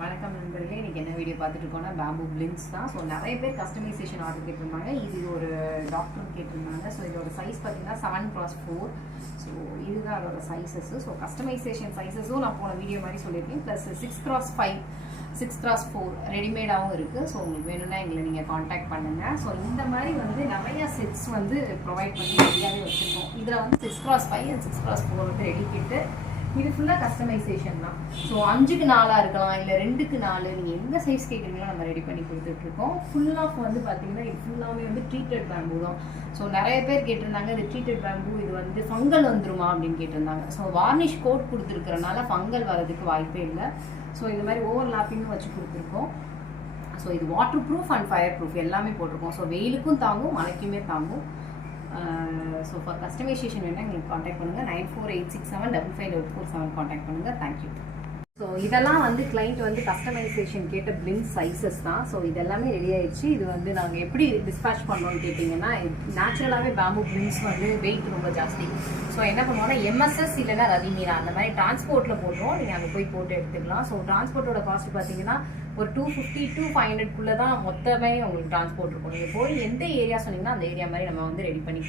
வணக்கம் நண்பர்களே, இன்றைக்கி என்ன வீடியோ பார்த்துட்டு இருக்கோம்னா பேம்பூ பிளிங்ஸ் தான். ஸோ நிறைய பேர் கஸ்டமைசேஷன் ஆர்டர் கேட்டிருந்தாங்க. இது ஒரு டாக்டர் கேட்டிருந்தாங்க. ஸோ இதோட சைஸ் பார்த்தீங்கன்னா 7x4. ஸோ இதுதான் அதோட சைஸஸ்ஸு. ஸோ கஸ்டமைசேஷன் சைஸஸும் நான் போன வீடியோ மாதிரி சொல்லியிருக்கேன். ப்ளஸ் 6x5 6x4 ரெடிமேடாகவும் இருக்குது. ஸோ உங்களுக்கு வேணும்னா எங்களை நீங்கள் காண்டாக்ட் பண்ணுங்கள். ஸோ இந்த மாதிரி நிறைய செட்ஸ் ப்ரொவைட் பண்ணி ரெடியாகவே வச்சுருக்கோம். இதில் 6x5 and 6x4 ரெடி கிட்டு. இது ஃபுல்லாக கஸ்டமைசேஷன் தான். ஸோ 5க்கு 4 இருக்கலாம், இல்லை 2க்கு 4, நீங்கள் எந்த சைஸ் கேட்குறீங்களோ நம்ம ரெடி பண்ணி கொடுத்துட்ருக்கோம். ஃபுல் ஆஃப் பார்த்தீங்கன்னா இது ஃபுல்லாகவே ட்ரீட்டட் பேம்பூ தான். ஸோ நிறைய பேர் கேட்டிருந்தாங்க, இது ட்ரீட்டட் பேம்பூ இது ஃபங்கல் வந்துருமா அப்படின்னு கேட்டிருந்தாங்க. ஸோ வார்னிஷ் கோட் கொடுத்துருக்கறனால ஃபங்கல் வரதுக்கு வாய்ப்பே இல்லை. ஸோ இது மாதிரி ஓவர்லாப்பிங்கும் வச்சு கொடுத்துருக்கோம். ஸோ இது water proof and fire proof எல்லாமே போட்டிருக்கோம். ஸோ வெயிலுக்கும் தாங்கும், மழைக்குமே தாங்கும். ஸோ ஃபார் கஸ்டமைசேஷன் வேணால் எங்களுக்கு காண்டாக்ட் பண்ணுங்கள். 9486755547 காண்டாக்ட் பண்ணுங்கள். தேங்க்யூ. ஸோ இதெல்லாம் கிளைண்ட் கஸ்டமைசேஷன் கேட்ட பிளிங்ஸ் சைஸஸ் தான். ஸோ இதெல்லாமே ரெடி ஆயிடுச்சு. இது நாங்கள் எப்படி டிஸ்பேச் பண்ணுறோம்னு கேட்டிங்கன்னா, நேச்சுரலாகவே பேம்பூ பிளிங்ஸ் வெயிட் ரொம்ப ஜாஸ்தி. ஸோ என்ன பண்ணுவோம்னா எம்எஸ்எஸ் இல்லைன்னா ரவிமீரா அந்த மாதிரி டிரான்ஸ்போர்ட்டில் போடுறோம். நீங்கள் அங்கே போய் போட்டு எடுத்துக்கலாம். ஸோ டிரான்ஸ்போர்ட்டோட காஸ்ட் பார்த்தீங்கன்னா ஒரு 250 to 500 தான் மொத்தமே உங்களுக்கு டிரான்ஸ்போர்ட் இருக்கும். நீங்கள் போய் எந்த ஏரியா சொன்னீங்கன்னா அந்த ஏரியா மாதிரி நம்ம ரெடி பண்ணி